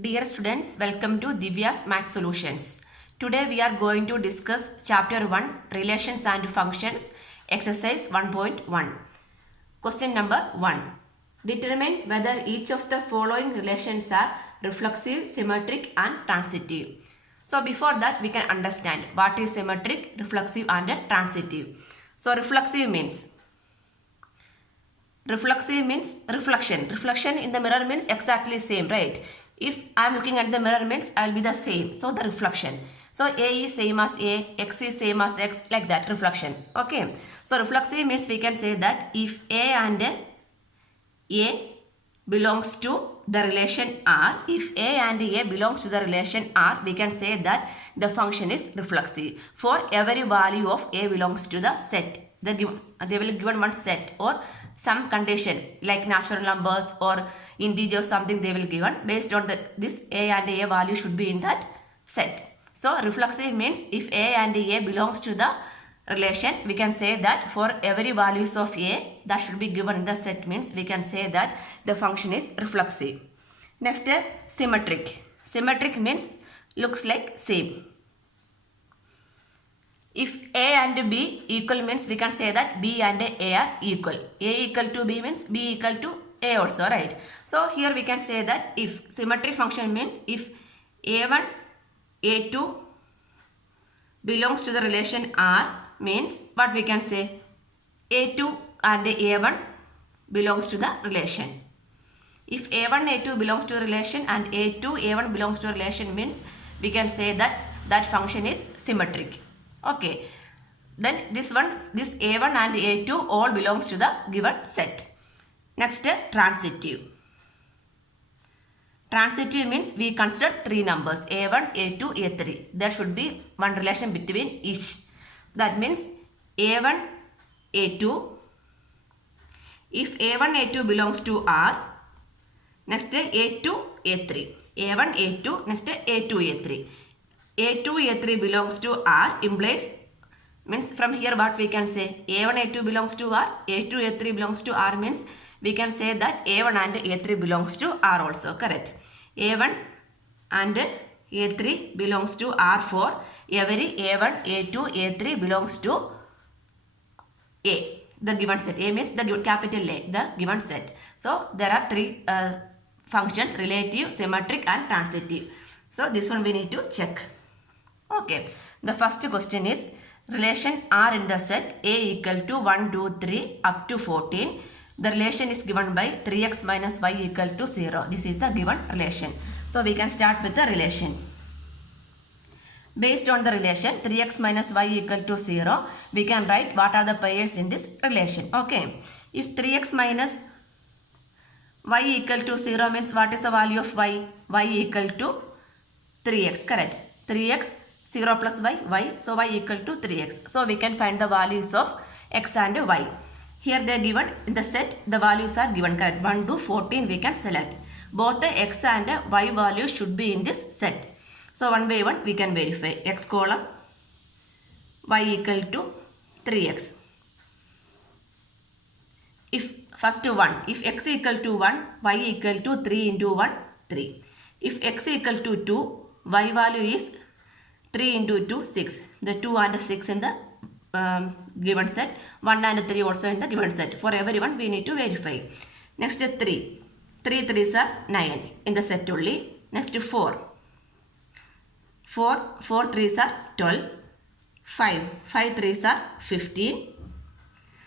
Dear students, welcome to Divya's Math Solutions. Today we are going to discuss Chapter 1 Relations and Functions, Exercise 1.1. Question number 1. Determine whether each of the following relations are reflexive, symmetric and transitive. So before that we can understand what is symmetric, reflexive and transitive. So reflexive means reflection. Reflection in the mirror means exactly same, right? If I am looking at the mirror means I will be the same. So the reflection. So A is same as A, X is same as X, like that, reflection. Okay. So reflexive means we can say that if A and A belongs to the relation R, if A and A belongs to the relation R, we can say that the function is reflexive. For every value of A belongs to the set, they will given one set or some condition like natural numbers or integers, something they will given. Based on this A and A value should be in that set. So reflexive means if A and A belongs to the relation, we can say that for every values of A that should be given in the set, means we can say that the function is reflexive. Next, symmetric. Symmetric means looks like same. If A and B equal means we can say that B and A are equal. A equal to B means B equal to A also, right? So here we can say that if symmetric function means if A1, A2 belongs to the relation R, means what we can say, A2 and A1 belongs to the relation. If A1, A2 belongs to a relation and A2, A1 belongs to a relation, means we can say that that function is symmetric. Okay. Then this A1 and A2 all belongs to the given set. Next, transitive. Transitive means we consider three numbers A1, A2, A3. There should be one relation between each. That means A1, A2. If A1, A2 belongs to R, next A2, A3. A1, A2, next A2, A3. A2, A3 belongs to R implies, means from here what we can say, A1, A2 belongs to R, A2, A3 belongs to R, means we can say that A1 and A3 belongs to R also, correct? A1 and A3 belongs to R for every A1, A2, A3 belongs to A, the given set. A means the given capital A, the given set. So there are three functions: relative, symmetric and transitive. So this one we need to check. Okay, the first question is relation R in the set A equal to 1, 2, 3 up to 14. The relation is given by 3x minus y equal to 0. This is the given relation. So we can start with the relation. Based on the relation 3x minus y equal to 0, we can write what are the pairs in this relation. Okay, if 3x minus y equal to 0 means what is the value of y? Y equal to 3x, correct? 3x, 0 plus y. So y equal to 3x. So we can find the values of x and y. Here they are given in the set, the values are given, correct? 1 to 14 we can select. Both the x and y values should be in this set. So one by one we can verify. X column, y equal to 3x. If first 1, if x equal to 1, y equal to 3 into 1, 3. If x equal to 2, y value is 3 into 2, 6. The 2 and 6 in the given set. 1 and 3 also in the given set. For everyone we need to verify. Next 3. 3 3s are 9 in the set only. Next 4. 4 3s are 12. 5 3s are 15.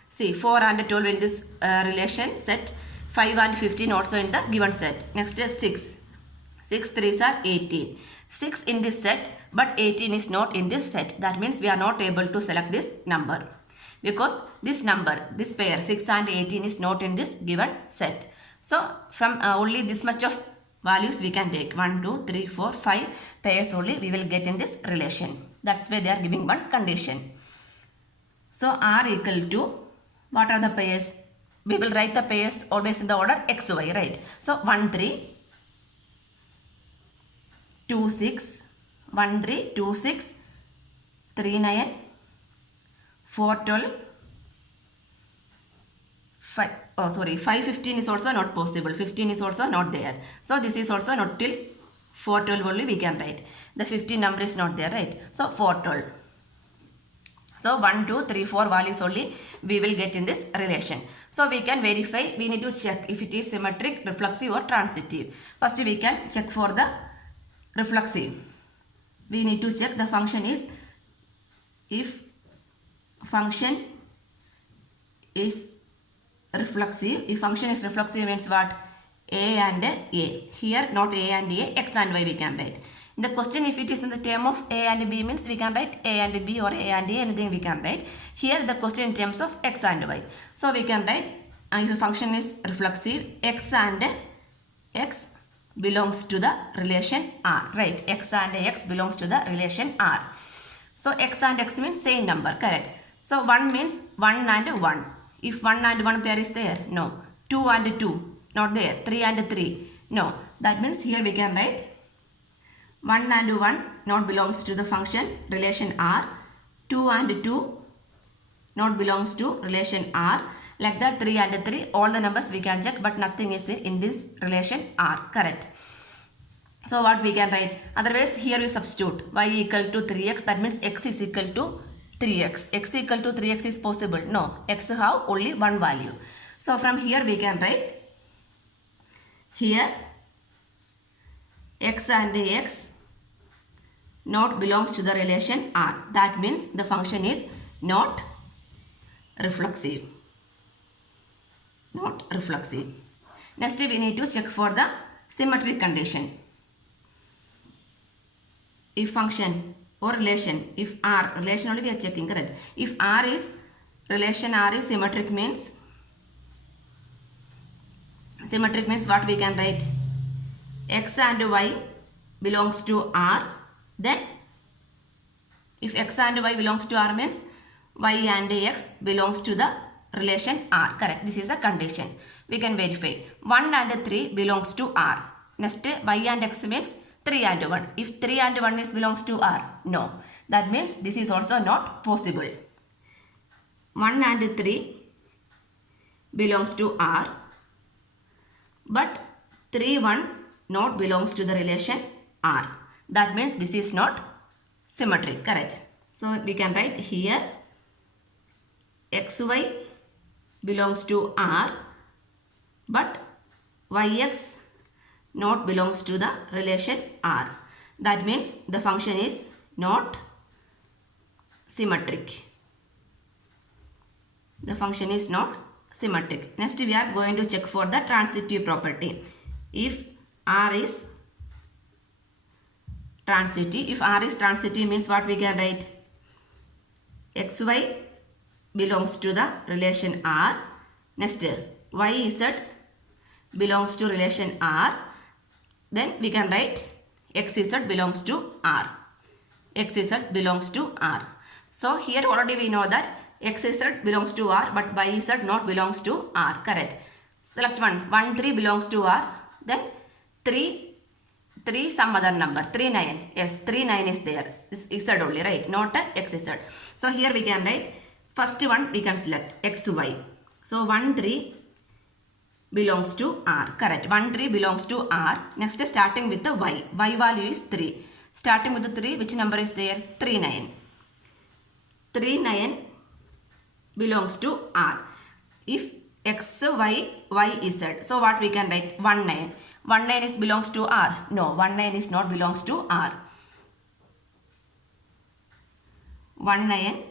See, 4 and 12 in this relation set. 5 and 15 also in the given set. Next is 6. 6 3s are 18. 6 in this set, but 18 is not in this set. That means we are not able to select this number. Because this number, this pair 6 and 18 is not in this given set. So from only this much of values we can take. 1, 2, 3, 4, 5 pairs only we will get in this relation. That's why they are giving one condition. So R equal to, what are the pairs? We will write the pairs always in the order x, y, right? So 1, 3, 2, 6, 1, 3, 2, 6, 3, 9, 4, 12, 5, 15 is also not possible. 15 is also not there. So this is also not till 412 only we can write. The 50 number is not there, right? So 412. So 1, 2, 3, 4 values only we will get in this relation. So we can verify, we need to check if it is symmetric, reflexive or transitive. First we can check for the reflexive. We need to check the function is, if function is reflexive, if function is reflexive means what? A and A. Here not A and A, X and Y we can write. In the question, if it is in the term of A and B means we can write A and B or A and A, anything we can write. Here the question in terms of X and Y. So we can write, if a function is reflexive, X and X belongs to the relation R, right? X and X belongs to the relation R. So X and X means same number, correct? So 1 means 1 and 1. If 1 and 1 pair is there, no. 2 and 2, not there. 3 and 3, no. That means here we can write 1 and 1 not belongs to the function relation R. 2 and 2 not belongs to relation R. Like that 3 and 3, all the numbers we can check, but nothing is in this relation R, correct? So what we can write? Otherwise here we substitute y equal to 3x, that means x is equal to 3x. X equal to 3x is possible? No. X have only one value. So from here we can write, here x and x not belongs to the relation R. That means the function is not reflexive. Not reflexive. Next we need to check for the symmetric condition. If function or relation, if R, relation only we are checking, correct? If R is, relation R is symmetric means what we can write? X and Y belongs to R. Then if X and Y belongs to R means Y and X belongs to the relation R, correct? This is the condition. We can verify. 1 and 3 belongs to R. Next Y and X means 3 and 1. If 3 and 1 is belongs to R, no. That means this is also not possible. 1 and 3 belongs to R, but 3, 1 not belongs to the relation R. That means this is not symmetric, correct? So we can write here xy belongs to R, but yx not belongs to the relation R. That means the function is not symmetric. The function is not symmetric. Next we are going to check for the transitive property. If R is transitive, if R is transitive means what we can write? xy belongs to the relation R. Next yz belongs to relation R. Then we can write xz belongs to R. xz belongs to R. So here already we know that xz belongs to R, but yz not belongs to R, correct? Select one. 1, 3 belongs to R. Then 3 some other number. 3, 9. Yes, 3, 9 is there. This is z only, right? Not a xz. So here we can write, first one we can select xy. So 1, 3 belongs to R, correct? 1, 3 belongs to R. Next starting with the y. Y value is 3. Starting with the 3, which number is there? 3, 9. 3, 9 belongs to R. If x, y, y is z. So what we can write? 1, 9. 1, 9 is belongs to R. No, 1, 9 is not belongs to R. 1, 9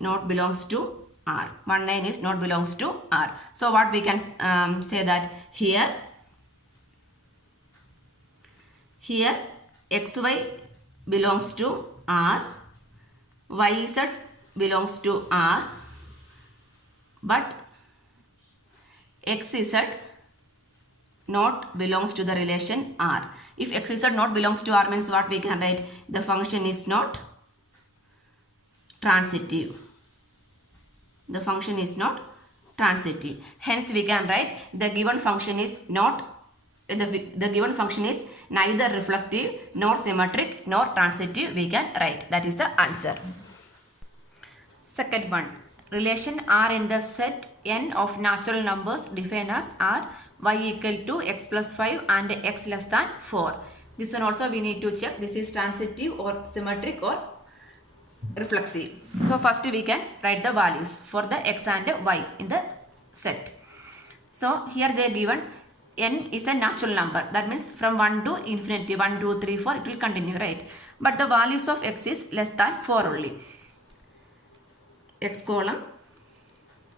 not belongs to R. 1, 9 is not belongs to R. So what we can say that here xy belongs to R, yz belongs to R, but xz not belongs to the relation R. If xz not belongs to R means what we can write? The function is not transitive. The function is not transitive. Hence we can write the given function is not, the given function is neither reflective nor symmetric nor transitive, we can write. That is the answer. Second one. Relation R in the set n of natural numbers defined as R y equal to x plus 5 and x less than 4. This one also we need to check this is transitive or symmetric or reflexive. So first we can write the values for the x and y in the set. So here they are given n is a natural number, that means from 1 to infinity, 1, 2, 3, 4 it will continue, right? But the values of x is less than 4 only. X column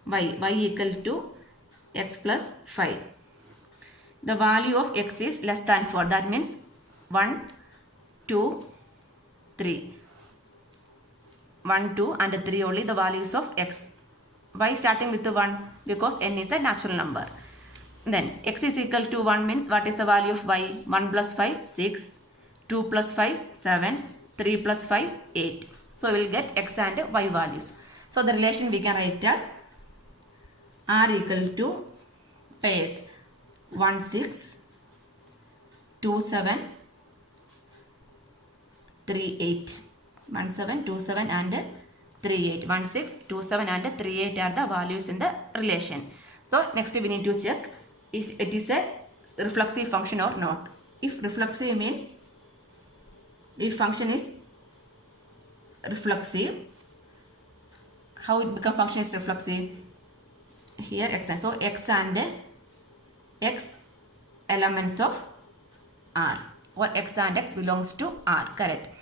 y equal to x plus 5. The value of x is less than 4, that means 1, 2, 3. 1, 2 and 3 only the values of x. Why starting with the 1? Because n is a natural number. Then x is equal to 1 means what is the value of y? 1 plus 5, 6. 2 plus 5, 7. 3 plus 5, 8. So we will get x and y values. So the relation we can write as r equal to pairs 1, 6, 2, 7, 3, 8. 1, 7, 2, 7 and 3, 8. 1, 6, 2, 7 and 3, 8 are the values in the relation. So next we need to check if it is a reflexive function or not. If reflexive means if function is reflexive, how it become function is reflexive? Here x, so x and x elements of R, or x and x belongs to R, correct?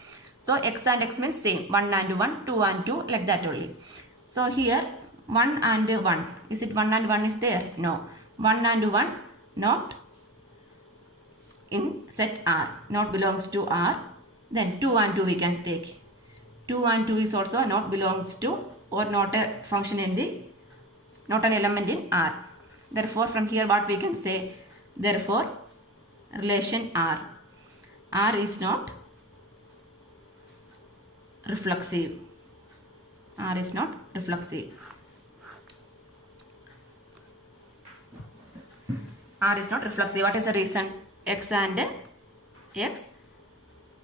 So x and x means same, 1 and 1, 2 and 2, like that only. So here 1 and 1, is it 1 and 1 is there? No, 1 and 1 not in set R, not belongs to R. Then 2 and 2 we can take. 2 and 2 is also not belongs to or not a function in the, not an element in R. Therefore from here what we can say? Therefore relation R is not reflexive. R is not reflexive. R is not reflexive. What is the reason? X and x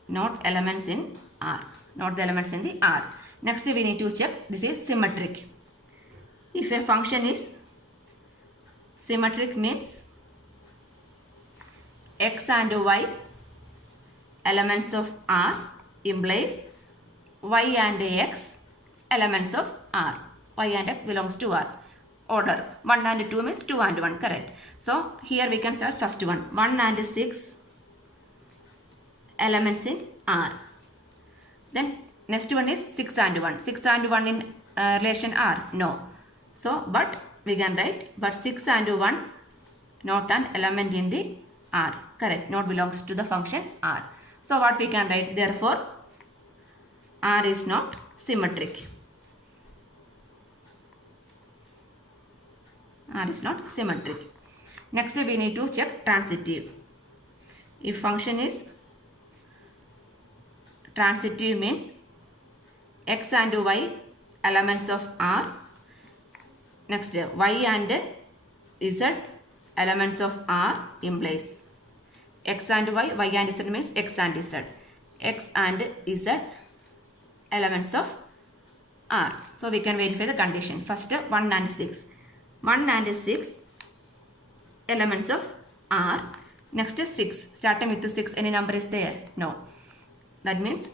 not elements in R, not the elements in the R. Next we need to check this is symmetric. If a function is symmetric means x and y elements of R implies y and x elements of R. Y and x belongs to R. Order 1 and 2 means 2 and 1, correct? So here we can start first one. 1 and 6 elements in R. Then next one is 6 and 1. 6 and 1 in relation R? No. So but we can write but 6 and 1 not an element in the R, correct? Not belongs to the function R. So what we can write? Therefore R is not symmetric. R is not symmetric. Next we need to check transitive. If function is transitive means x and y elements of R. Next y and z elements of R implies x and y and z means x and z. X and z elements of R. So we can verify the condition. First 1 and 6. 1 and 6 elements of R. Next 6. Starting with the 6. Any number is there? No. That means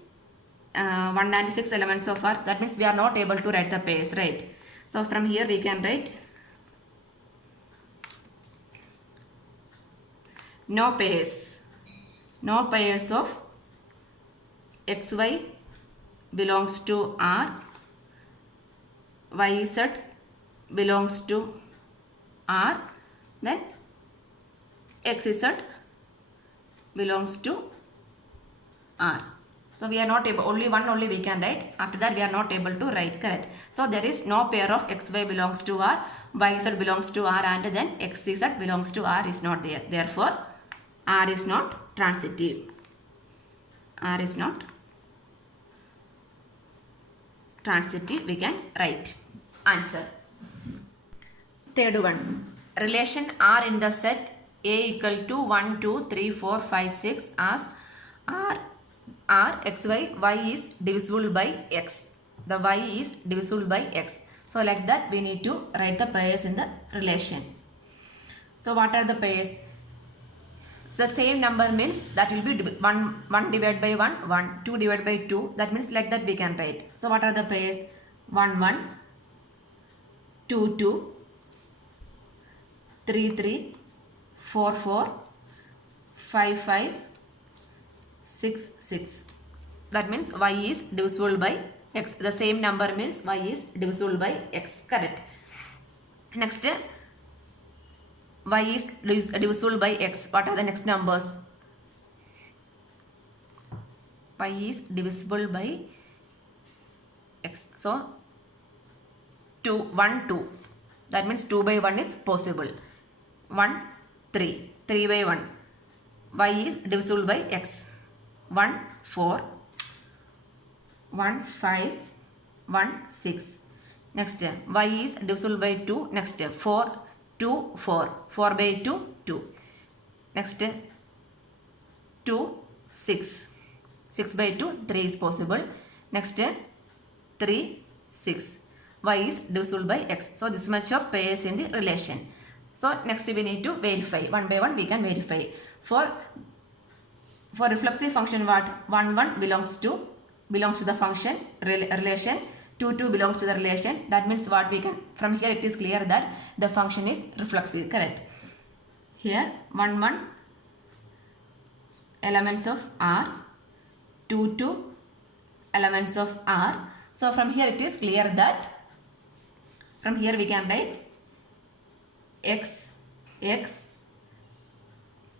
1 and 6 elements of R. That means we are not able to write the pairs, right? So from here we can write no pairs. No pairs of xy belongs to R. YZ belongs to R. Then XZ belongs to R. So we are not able, only one only we can write. After that we are not able to write, correct? So there is no pair of XY belongs to R, YZ belongs to R and then XZ belongs to R is not there. Therefore R is not transitive. R is not transitive, we can write. Answer. Third one. Relation R in the set A equal to 1, 2, 3, 4, 5, 6 as R, xy, y is divisible by x. The y is divisible by x. So like that we need to write the pairs in the relation. So what are the pairs? So the same number means that will be 1 divided by 1, 1, 2 divided by 2. That means like that we can write. So what are the pairs? 1, 1, 2, 2, 3, 3, 4, 4, 5, 5, 6, 6. That means y is divisible by x. The same number means y is divisible by x. Correct. Next, y is divisible by x. What are the next numbers? Y is divisible by x. So 2, 1, 2. That means 2 by 1 is possible. 1, 3. 3 by 1. Y is divisible by x. 1, 4. 1, 5. 1, 6. Next, y is divisible by 2. Next, 4, 2, 4. 4 by 2, 2. Next, 2, 6. 6 by 2, 3 is possible. Next, 3, 6. Y is divisible by x. So, this much of pairs in the relation. So, next we need to verify. One by one we can verify. For reflexive function, what? 1, 1 belongs to the function relation. 2, 2 belongs to the relation. That means what we can, from here it is clear that the function is reflexive. Correct. Here 1, 1 elements of R, 2, 2 elements of R. So from here it is clear that, from here we can write x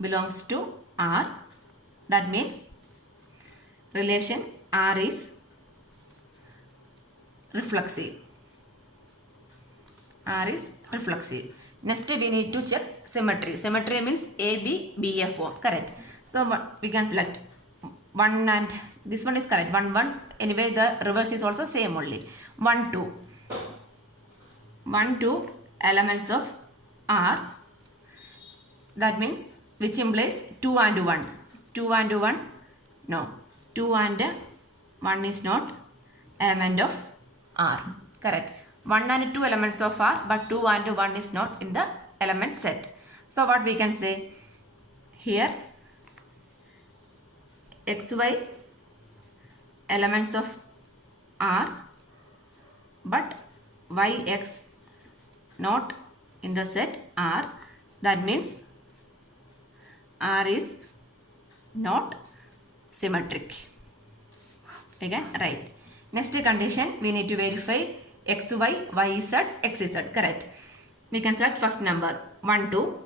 belongs to R. That means relation R is reflexive. R is reflexive. Next we need to check symmetry. Symmetry means AB, BF form. Correct. So we can select 1 and this one is correct. 1, 1. Anyway, the reverse is also same only. 1, 2. 1, 2 elements of R. That means which implies 2 and 1. 2 and 1. No. 2 and 1 is not element of R. Correct. 1 and 2 elements of R, but 2 and 1 is not in the element set. So what we can say here, xy elements of R, but yx not in the set R. That means R is not symmetric. Again, right. Next condition, we need to verify xy, yz, xz. Correct. We can select first number 1, 2.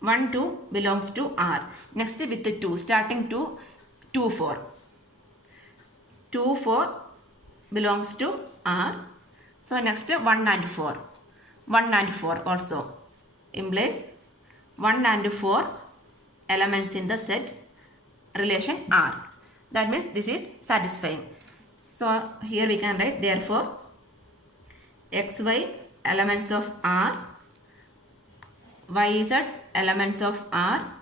1, 2 belongs to R. Next with the 2, starting to 2, 4. 2, 4 belongs to R. So next 1 and 4. 1 and 4 also implies 1 and 4 elements in the set relation R. That means this is satisfying. So here we can write, therefore xy elements of R, yz elements of R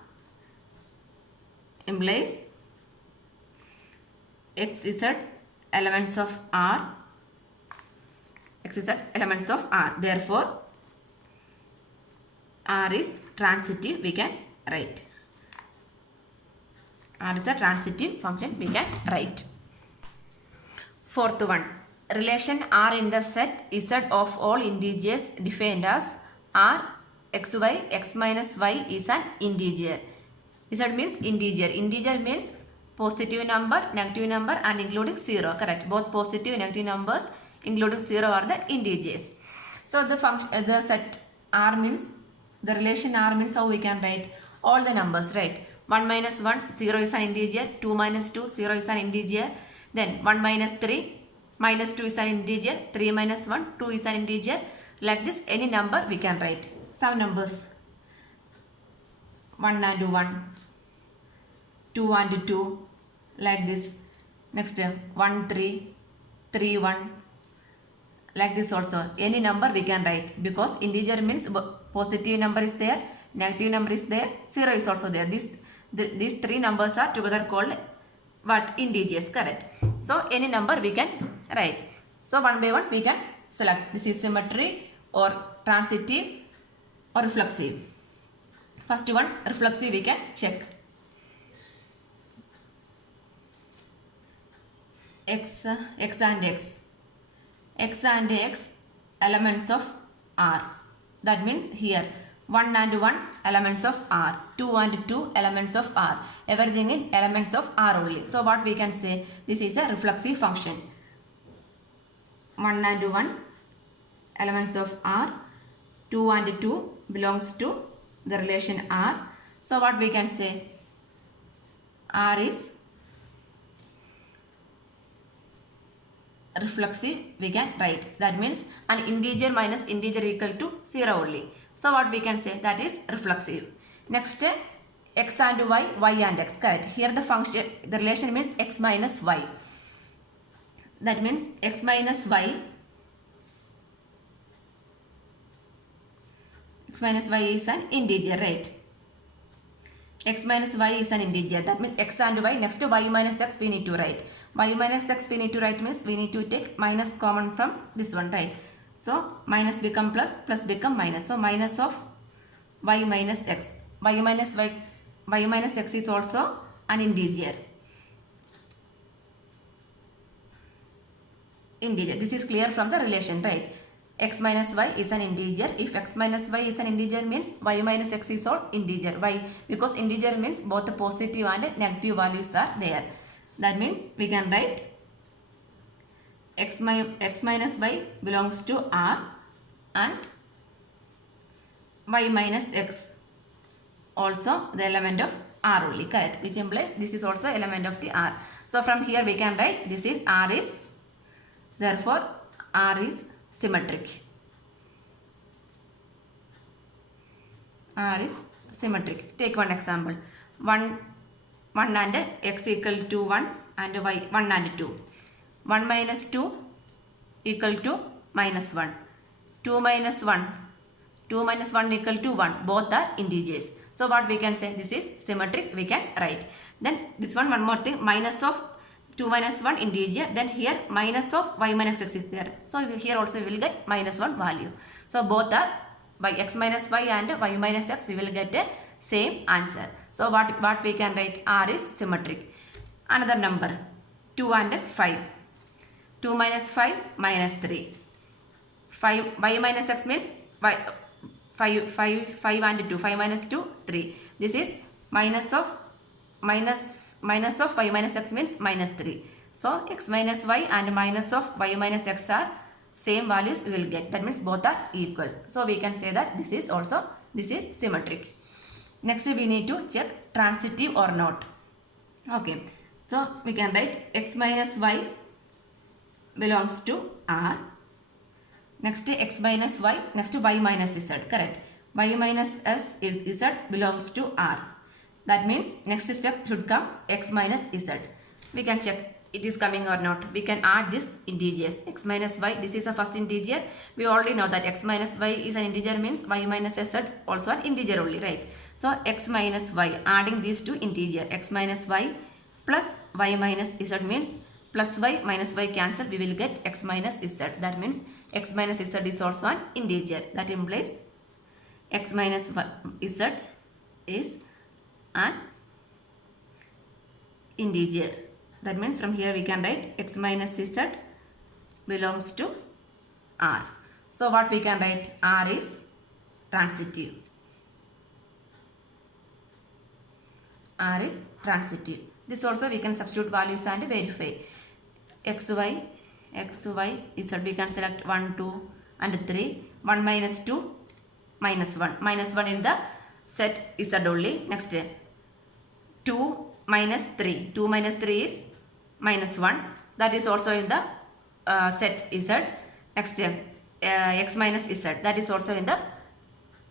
implies xz elements of R, xz elements of R. Therefore R is transitive, we can write. R is a transitive function, we can write. Fourth one, relation R in the set Z of all integers defined as R, xy, x minus y is an integer. Z means integer. Integer means positive number, negative number and including 0. Correct. Both positive and negative numbers including 0 are the integers. So the function, the set R means, the relation R means how we can write all the numbers, right? 1 minus 1, 0 is an integer. 2 minus 2, 0 is an integer. Then 1 minus 3, minus 2 is an integer. 3 minus 1, 2 is an integer. Like this, any number we can write. Some numbers. 1 and 1, 2 and 2, like this. Next 1, 3, 3, 1, like this also. Any number we can write, because integer means positive number is there, negative number is there, 0 is also there. These three numbers are together called what? Integers. Correct. So any number we can write. So one by one we can select. This is symmetry or transitive or reflexive. First one, reflexive, we can check. X and X. X and X elements of R. That means here 1 and 1 elements of R. 2 and 2 elements of R. Everything in elements of R only. So what we can say? This is a reflexive function. 1 and 1 elements of R. 2 and 2 belongs to the relation R. So what we can say? R is reflexive, we can write. That means an integer minus integer equal to 0 only. So what we can say? That is reflexive. Next, x and y, y and x. Correct. Here the function, the relation means x minus y. That means x minus y. X minus y is an integer, right? X minus y is an integer. That means x and y. Next to y minus x we need to write. Y minus x we need to write means we need to take minus common from this one, right? So minus become plus, plus become minus. So minus of y minus x. Y minus x is also an integer. This is clear from the relation, right? X minus y is an integer. If x minus y is an integer means y minus x is all integer. Why? Because integer means both the positive and negative values are there. That means we can write x minus y belongs to R and y minus x also the element of R only, correct? Which implies this is also element of the R. So from here we can write this is R is, therefore R is symmetric. R is symmetric. Take one example. 1 and x equal to 1 and y 1 and 2. 1 minus 2 equal to minus 1. 2 minus 1. 2 minus 1 equal to 1. Both are integers. So what we can say? This is symmetric. We can write. Then this one more thing. Minus of 2 minus 1 integer. Then here minus of y minus x is there. So here also we will get minus 1 value. So both are by x minus y and y minus x we will get a same answer. So what we can write? R is symmetric. Another number 2 and 5. 2 minus 5 minus 3. 5 y minus x means 5 and 2. 5 minus 2 3. This is minus of y minus x means minus 3. So x minus y and minus of y minus x are same values we will get. That means both are equal. So we can say that this is symmetric. Next we need to check transitive or not. Okay. So we can write x minus y belongs to R. Next x minus y, next y minus z, correct? Y minus z belongs to R. That means next step should come x minus z. We can check it is coming or not. We can add this integers. X minus y, this is a first integer. We already know that x minus y is an integer means y minus z also an integer only, right? So x minus y, adding these two integer, x minus y plus y minus z means plus y minus y cancel, we will get x minus z. That means x minus z is also an integer. That implies x minus z is an integer. That means from here we can write x minus z belongs to R. So what we can write? R is transitive. R is transitive. This also we can substitute values and verify. xy z we can select 1, 2 and 3. 1 minus 2 minus 1. Minus 1 in the set z only. Next 2 minus 3. 2 minus 3 is minus 1. That is also in the set z. Next x minus z. That is also in the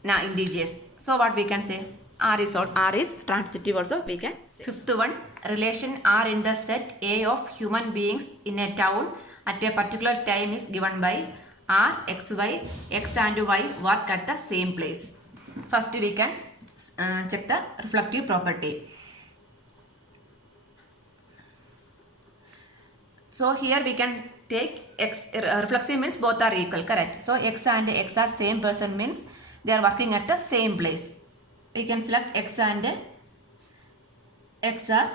integers. So what we can say? R is transitive also we can say. Fifth one, relation R in the set A of human beings in a town at a particular time is given by R, x and y work at the same place. First we can check the reflective property. So here we can take x, reflexive means both are equal, correct? So x and x are same person means they are working at the same place. we can select x and x are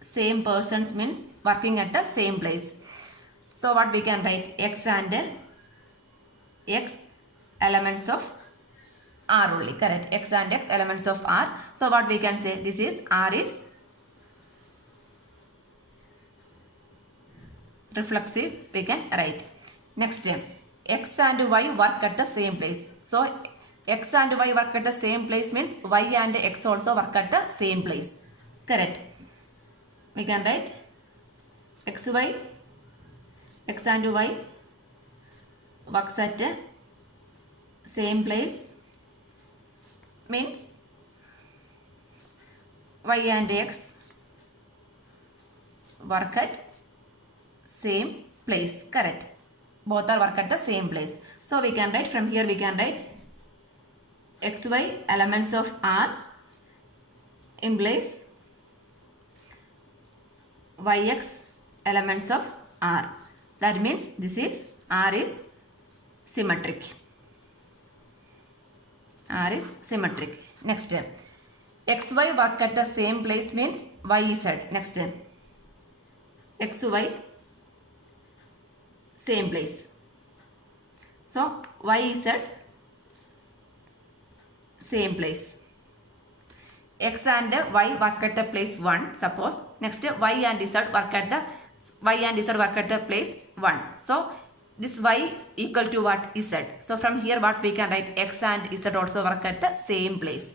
same persons, means working at the same place. So what we can write, x and x elements of R only, correct, x and x elements of R. So what we can say, this is R is reflexive, we can write. Next, x and y work at the same place. So x and y work at the same place means y and x also work at the same place, correct. We can write x and y works at the same place means y and x work at same place, correct. Both are work at the same place. So we can write, from here we can write xy elements of R implies yx elements of R. That means this is R is symmetric. R is symmetric. Next, xy work at the same place means yz. Next, xy same place. So yz same place. X and y work at the place 1, suppose. Next, y and z work at the place 1. So this y equal to what? Z. So from here what we can write, x and z also work at the same place.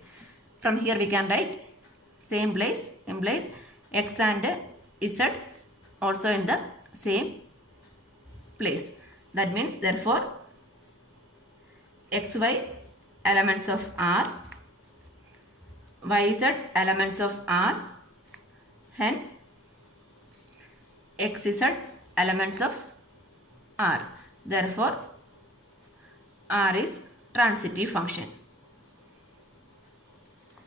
From here we can write same place implies x and z also in the same place. That means therefore xy elements of R, yz elements of R, hence xz elements of R. Therefore R is transitive function.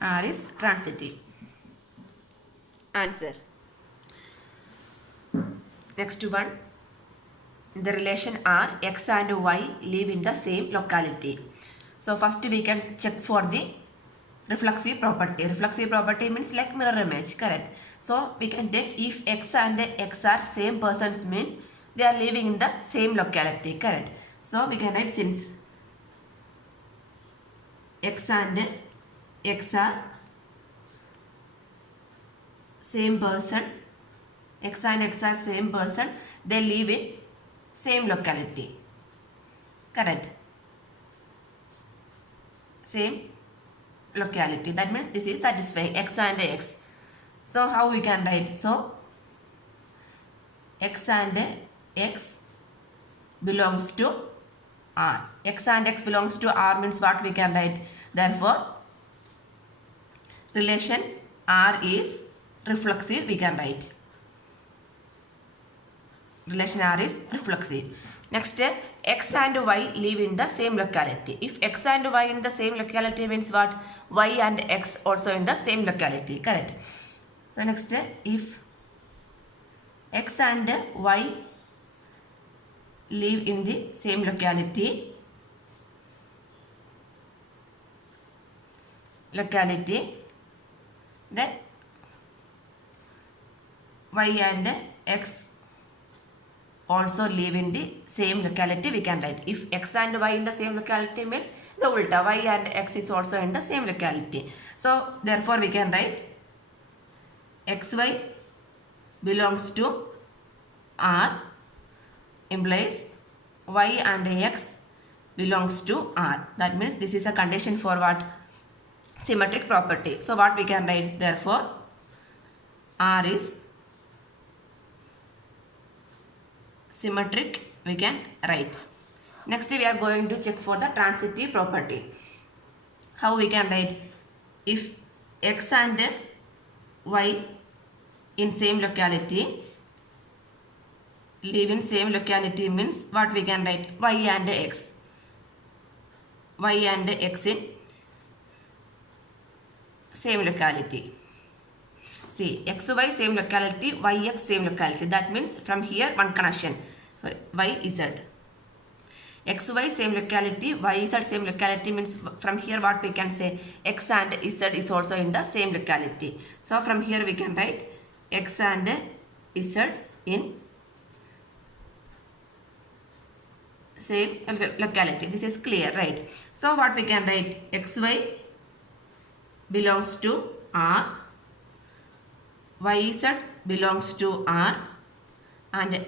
R is transitive. Answer. Next one. In the relation R, x and y live in the same locality. So first we can check for the reflexive property. Reflexive property means like mirror image, correct. So we can take if x and x are same persons, mean they are living in the same locality, correct. So we can write, since x and x are same person, x and x are same person, they live in same locality, correct. Same locality. That means this is satisfying x and x. So how we can write? So x and x belongs to R. X and x belongs to R means what we can write? Therefore relation R is reflexive, we can write. Relation R is reflexive. Next, x and y live in the same locality. If x and y in the same locality means what? Y and x also in the same locality, correct. So next, if x and y live in the same locality, then y and x also live in the same locality, we can write. If x and y in the same locality means the ulta, y and x is also in the same locality. So therefore we can write xy belongs to R implies y and x belongs to R. That means this is a condition for what? Symmetric property. So what we can write? Therefore R is symmetric, we can write. Next we are going to check for the transitive property. How we can write? If x and y in same locality, live in same locality means what we can write? Y and x. Y and x in same locality. See, xy same locality, yx same locality. That means from here one connection. Sorry, yz. xy same locality, yz same locality means from here what we can say, x and z is also in the same locality. So from here we can write x and z in same locality. This is clear, right? So what we can write, xy belongs to R, yz belongs to R, and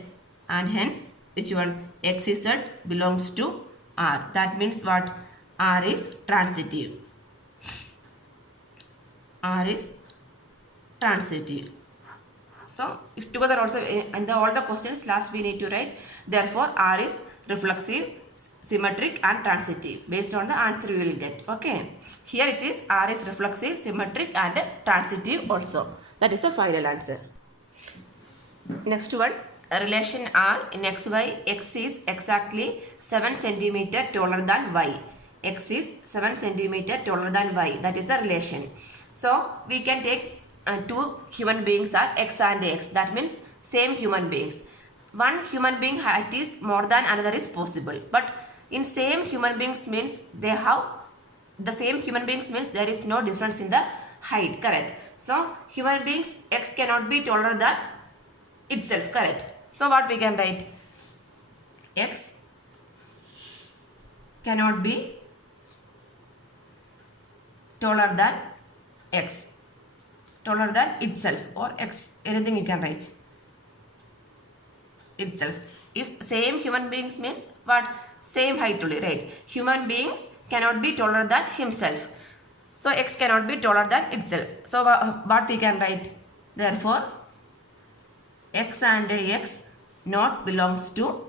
hence which one, xz belongs to R. That means what, R is transitive. R is transitive. So if together also in all the questions last we need to write, therefore R is reflexive, symmetric and transitive. Based on the answer you will get. Okay. Here it is R is reflexive, symmetric and transitive also. That is the final answer. Next one, a relation R in xy, x is exactly 7 cm taller than y. X is 7 cm taller than y. That is the relation. So we can take two human beings are x and x. That means same human beings. One human being height is more than another is possible. But in same human beings means they have the same human beings means there is no difference in the height. Correct. So human beings x cannot be taller than itself. Correct. So what we can write, x cannot be taller than x, taller than itself, or x, anything you can write, itself. If same human beings means what, same height only, right? Human beings cannot be taller than himself. So x cannot be taller than itself. So what we can write, therefore x and x not belongs to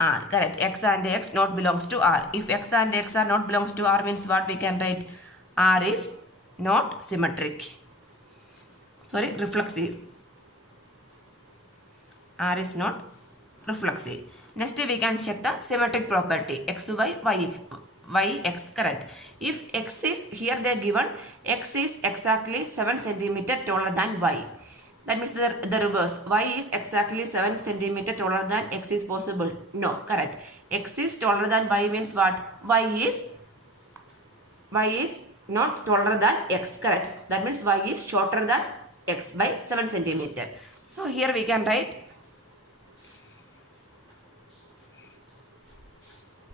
R. Correct. X and x not belongs to R. If x and x are not belongs to R means what we can write, R is not symmetric. Sorry, reflexive. R is not reflexive. Next we can check the symmetric property, xy, y, x. Correct. If x is, here they are given x is exactly 7 cm taller than y. That means the reverse, y is exactly 7 cm taller than x is possible. No, correct. X is taller than y means what, y is not taller than x. Correct. That means y is shorter than x by 7 cm. So here we can write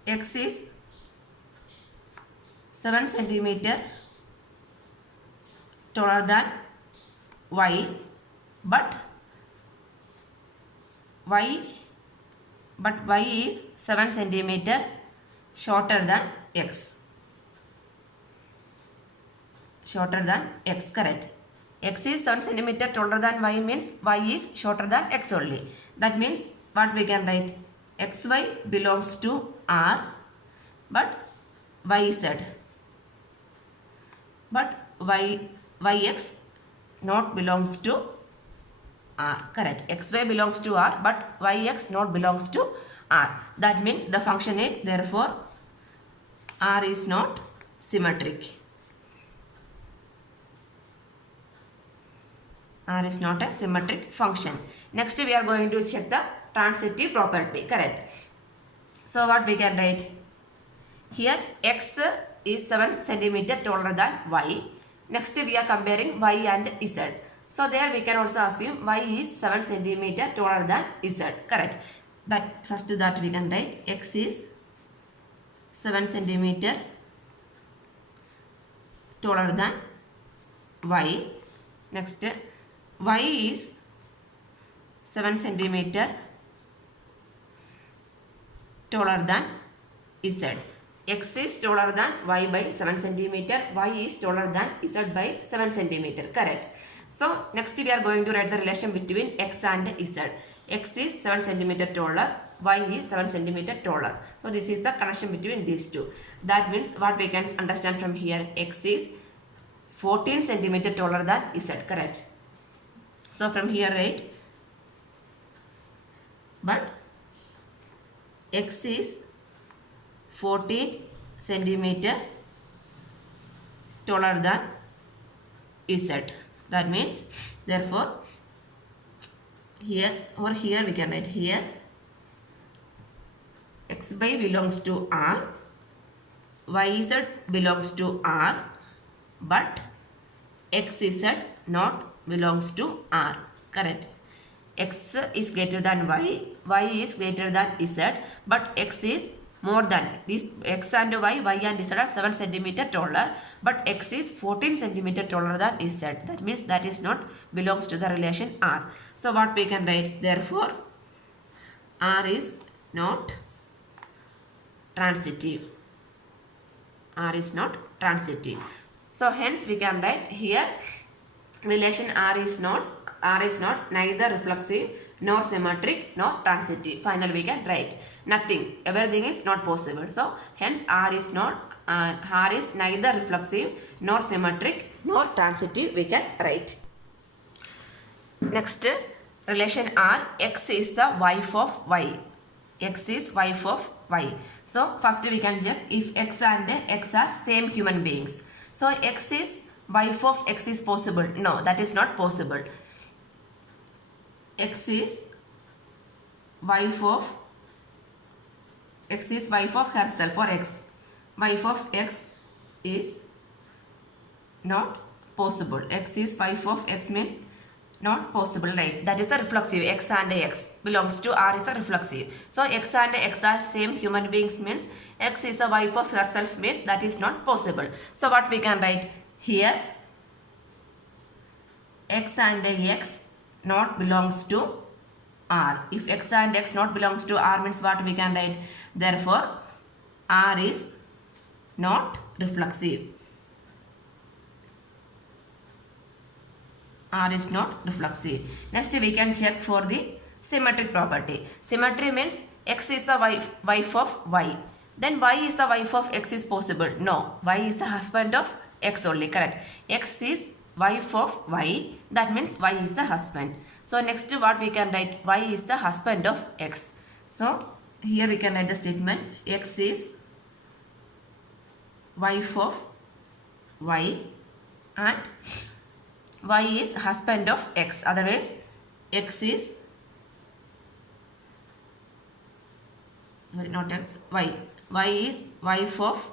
x is 7 cm taller than y, but y is 7 cm shorter than x. Shorter than x. Correct. X is 7 cm taller than y means y is shorter than x only. That means what we can write, xy belongs to R, but yz, but yx not belongs to R. Correct. xy belongs to R, but yx not belongs to R. That means the function is, therefore R is not symmetric. R is not a symmetric function. Next we are going to check the transitive property. Correct. So what we can write, here x is 7 cm taller than y. Next we are comparing y and z. So there we can also assume y is 7 cm taller than z. Correct. But first that we can write x is 7 cm taller than y. Next y is 7 cm taller than z. X is taller than y by 7 cm. Y is taller than z by 7 cm. Correct. So next we are going to write the relation between x and z. X is 7 cm taller. Y is 7 cm taller. So this is the connection between these two. That means what we can understand from here, x is 14 cm taller than z. Correct. So from here, right, but x is 14 cm taller than z. That means, therefore, here or here we can write here x by belongs to R, yz belongs to R, but xz not belongs to R. Correct. X is greater than y is greater than z, but x is more than this. X and y and z are 7 cm taller, but x is 14 cm taller than z. That means that is not belongs to the relation R. So what we can write? Therefore, R is not transitive. R is not transitive. So hence we can write here relation R is not neither reflexive nor symmetric nor transitive. Finally we can write nothing. Everything is not possible. So hence R is neither reflexive nor symmetric nor transitive we can write. Next relation R, X is the wife of Y. X is wife of Y. So first we can check if X and X are same human beings. So X is wife of X is possible. No, that is not possible. X is wife of herself or X. Wife of X is not possible. X is wife of X means not possible, right? That is the reflexive. X and X belongs to R is a reflexive. So X and X are same human beings means X is the wife of herself means that is not possible. So what we can write here? X and X not belongs to R. If X and X not belongs to R means what we can write? Therefore, R is not reflexive. R is not reflexive. Next we can check for the symmetric property. Symmetry means X is the wife of Y. Then Y is the wife of X is possible. No, Y is the husband of X only. Correct. X is wife of Y. That means Y is the husband. So next what we can write? Y is the husband of X. So here we can write the statement. X is wife of Y and Y is husband of X. Otherwise, X is not X, Y. Y is wife of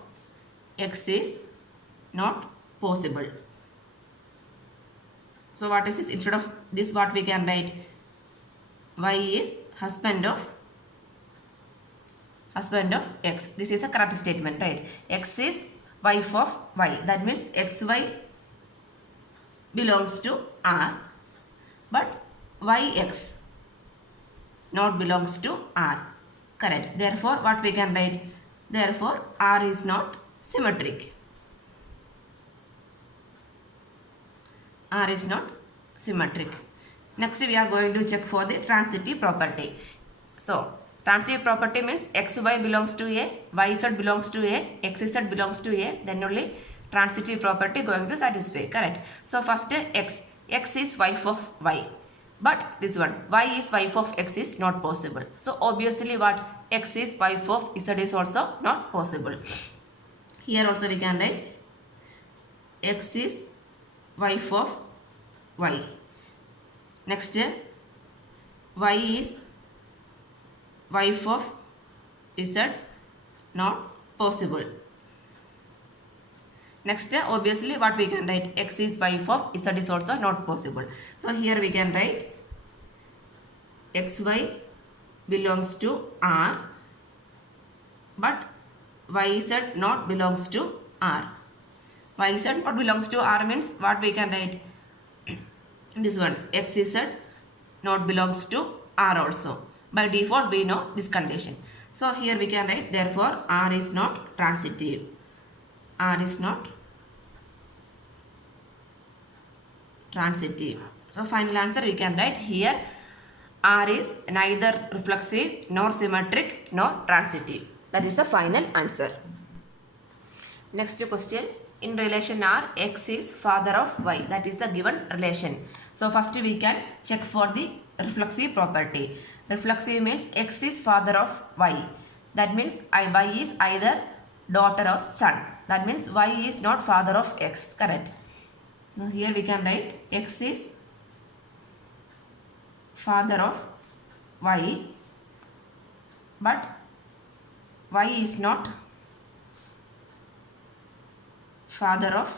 X is not possible. So what is this? Instead of this, what we can write? Y is husband of X. This is a correct statement, right? X is wife of Y. That means XY belongs to R, but YX not belongs to R. Correct. Therefore, what we can write? Therefore, R is not symmetric. R is not symmetric. Next, we are going to check for the transitive property. So, transitive property means XY belongs to A, YZ belongs to A, XZ belongs to A, then only transitive property going to satisfy. Correct. So first X is wife of Y, but this one Y is wife of X is not possible. So obviously what? X is wife of Z is also not possible. Here also we can write X is wife of Y. Next Y is wife of Z, not possible. Next, obviously what we can write? X is wife of Z is also not possible. So here we can write XY belongs to R, but YZ not belongs to R. YZ not belongs to R means what we can write? This one XZ not belongs to R also. By default we know this condition. So here we can write therefore R is not transitive. R is not transitive. So final answer we can write here R is neither reflexive nor symmetric nor transitive. That is the final answer. Next question. In relation R, X is father of Y. That is the given relation. So first we can check for the reflexive property. Reflexive means X is father of Y. That means Y is either daughter or son. That means Y is not father of X. Correct. So here we can write X is father of Y, but y is not father of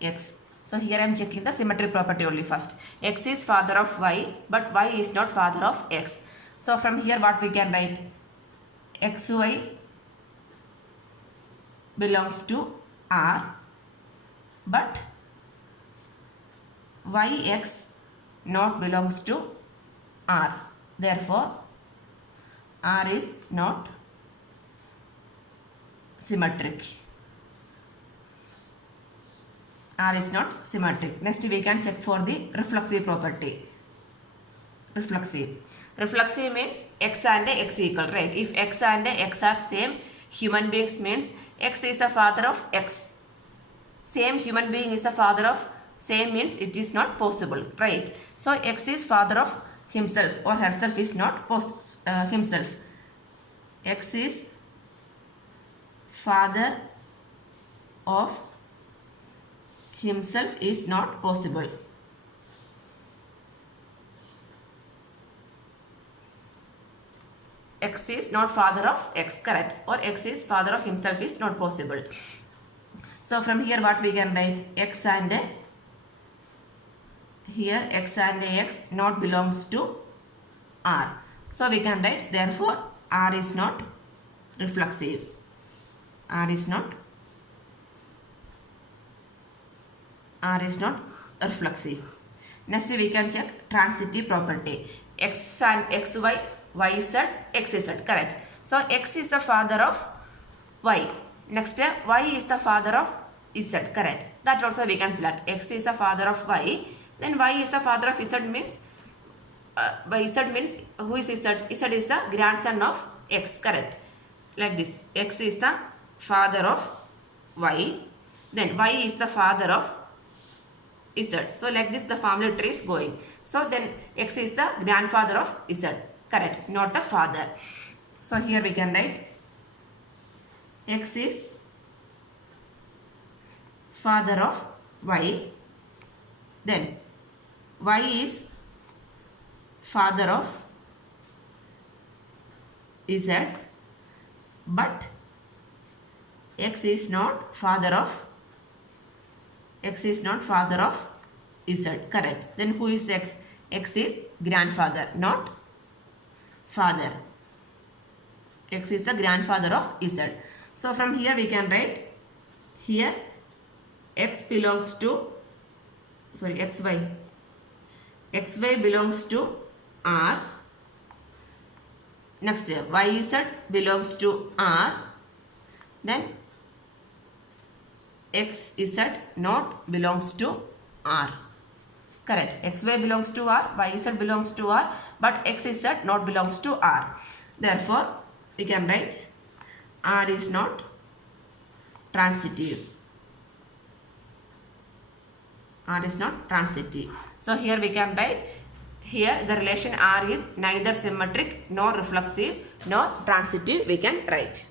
x. So here I am checking the symmetric property only first. X is father of y, but y is not father of x. So from here what we can write? xy belongs to R, but yx not belongs to R. Therefore, R is not symmetric. R is not symmetric. Next we can check for the reflexive property. Reflexive. Reflexive means x and x equal, right? If x and x are same human beings means x is the father of x. Same human being is the father of same means it is not possible, right? So x is father of himself or herself is not himself. X is father of himself is not possible. X is not father of x, correct? Or x is father of himself is not possible. So from here what we can write? X and here x and x not belongs to R. So we can write therefore R is not reflexive. R is not reflexive. Next we can check transitive property. X and xy, yz, xz, correct. So x is the father of y. Next y is the father of z, correct. That also we can select. X is the father of y. Then y is the father of z means by z means who is z? Z is the grandson of x, correct. Like this. X is the father of y. Then y is the father of z. So like this the family tree is going. So then x is the grandfather of z, correct, not the father. So here we can write x is father of y, then y is father of z, but x is not father of z, correct. Then who is x? X is grandfather, not father. X is the grandfather of z. So from here we can write here x belongs to xy belongs to R. Next yz belongs to R. Then xz not belongs to R, correct. Xy belongs to R, yz belongs to R, but xz not belongs to R. Therefore we can write R is not transitive. R is not transitive. So here we can write here the relation R is neither symmetric nor reflexive nor transitive we can write.